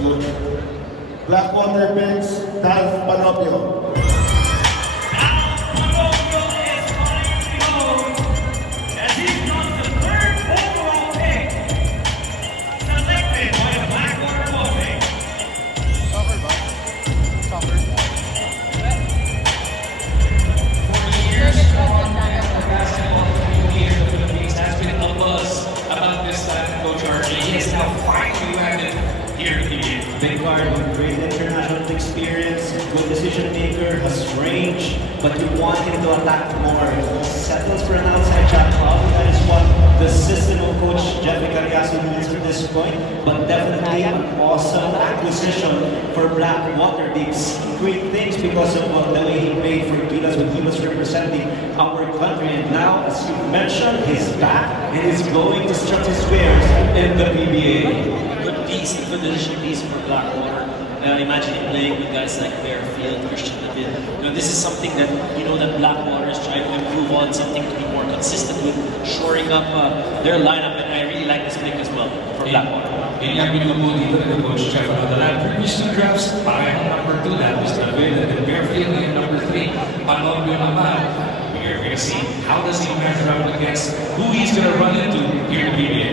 Good. Blackwater Pigs, Dalf Panopio. Big guard with great international experience, good decision maker, has range, but you want him to attack more. He settles for an outside shot. Probably that is what the system of Coach Jeffrey Cariaso needs from this point, but definitely an awesome acquisition for Blackwater. They've seen great things because of the way he played for Gilas when he was representing our country. And now, as you mentioned, he's back and he's going to stretch his wares in the PBA. Good piece, a good addition piece for Blackwater. Imagine him playing with guys like Bearfield, Christian David. This is something that that Blackwater is trying to improve on, something to be more consistent with, shoring up their lineup, and I really like this pick as well for Blackwater. Yung binubuo dito ng Coach Jeff, the previous two drafts, parang number 2 na, Mr. David, and Bearfield yung number 3. Panopio naman. We're going to see how does he match up against who he's going to run into here in the PBA.